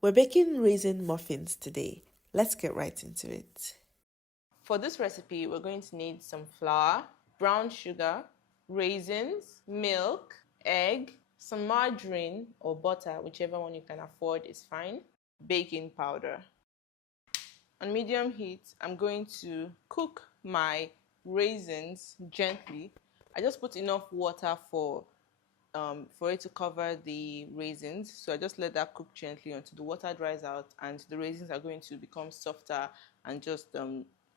We're baking raisin muffins today. Let's get right into it. For this recipe, we're going to need some flour, brown sugar, raisins, milk, egg, some margarine or butter, whichever one you can afford is fine, baking powder. On medium heat, I'm going to cook my raisins gently. I just put enough water for it to cover the raisins. So I just let that cook gently until the water dries out and the raisins are going to become softer and just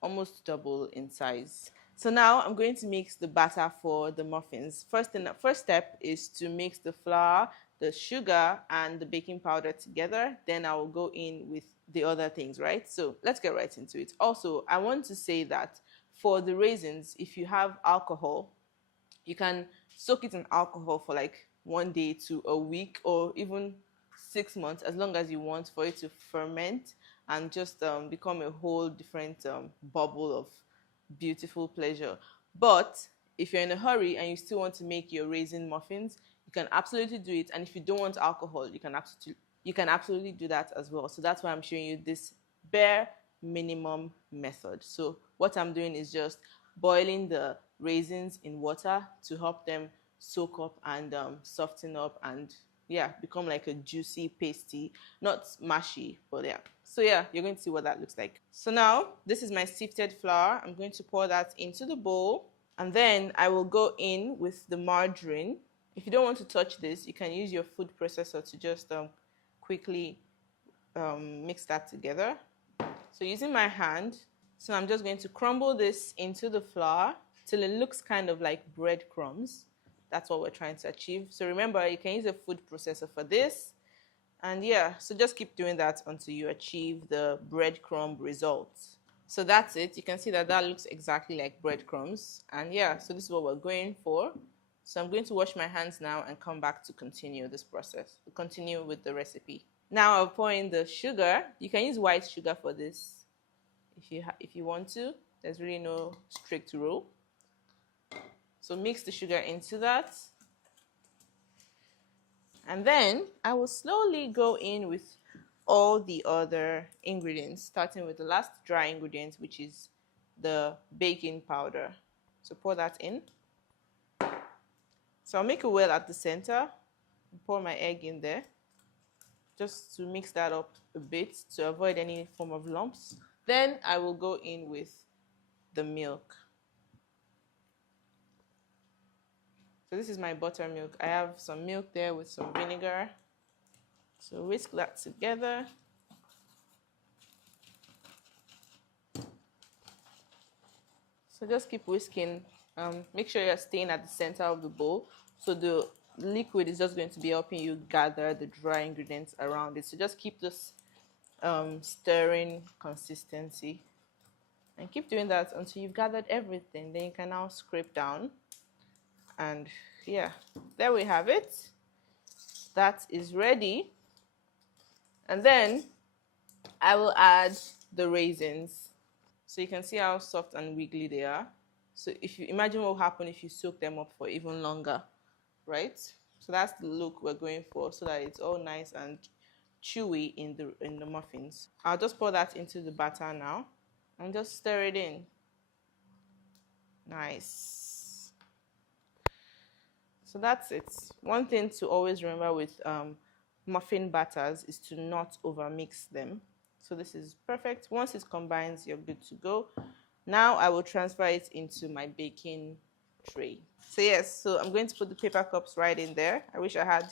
almost double in size. So now I'm going to mix the batter for the muffins. First step is to mix the flour, the sugar, and the baking powder together. Then I will go in with the other things, right? So let's get right into it. Also, I want to say that for the raisins, if you have alcohol, you can soak it in alcohol for like 1 day to a week or even 6 months, as long as you want for it to ferment and just become a whole different bubble of beautiful pleasure. But if you're in a hurry and you still want to make your raisin muffins, you can absolutely do it. And if you don't want alcohol, you can absolutely do that as well. So that's why I'm showing you this bare minimum method. So what I'm doing is just boiling the raisins in water to help them soak up and soften up and yeah, become like a juicy pasty, not mushy, but yeah. So yeah, you're going to see what that looks like. So now this is my sifted flour. I'm going to pour that into the bowl and then I will go in with the margarine. If you don't want to touch this, you can use your food processor to just quickly mix that together. So using my hand, so I'm just going to crumble this into the flour till it looks kind of like breadcrumbs. That's what we're trying to achieve. So remember, you can use a food processor for this. And yeah, so just keep doing that until you achieve the breadcrumb results. So that's it. You can see that that looks exactly like breadcrumbs. And yeah, so this is what we're going for. So I'm going to wash my hands now and come back to continue this process, continue with the recipe. Now I'll pour in the sugar. You can use white sugar for this if you want to. There's really no strict rule. So mix the sugar into that. And then I will slowly go in with all the other ingredients, starting with the last dry ingredient, which is the baking powder. So pour that in. So I'll make a well at the center and pour my egg in there, just to mix that up a bit to avoid any form of lumps. Then I will go in with the milk. So this is my buttermilk. I have some milk there with some vinegar. So whisk that together. So just keep whisking. Make sure you're staying at the center of the bowl. So the liquid is just going to be helping you gather the dry ingredients around it. So just keep this stirring consistency. And keep doing that until you've gathered everything. Then you can now scrape down. And yeah, there we have it. That is ready. And then I will add the raisins. So you can see how soft and wiggly they are. So if you imagine what will happen if you soak them up for even longer, right? So that's the look we're going for, so that it's all nice and chewy in the muffins. I'll just pour that into the batter now and just stir it in. Nice. So that's it. One thing to always remember with muffin batters is to not overmix them. So this is perfect. Once it combines, you're good to go. Now I will transfer it into my baking tray. So yes, so I'm going to put the paper cups right in there. I wish I had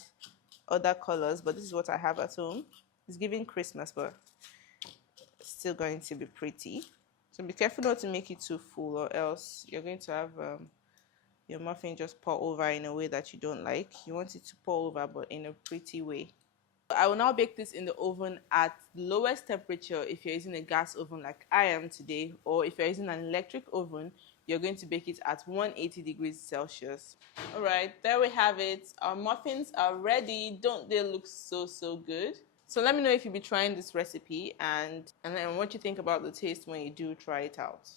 other colors, but this is what I have at home. It's giving Christmas, but it's still going to be pretty. So be careful not to make it too full, or else you're going to have your muffin just pour over in a way that you don't like. You want it to pour over, but in a pretty way. I will now bake this in the oven at the lowest temperature if you're using a gas oven like I am today, or if you're using an electric oven, you're going to bake it at 180 degrees Celsius. All right, there we have it. Our muffins are ready. Don't they look so good? So let me know if you'll be trying this recipe and what you think about the taste when you do try it out.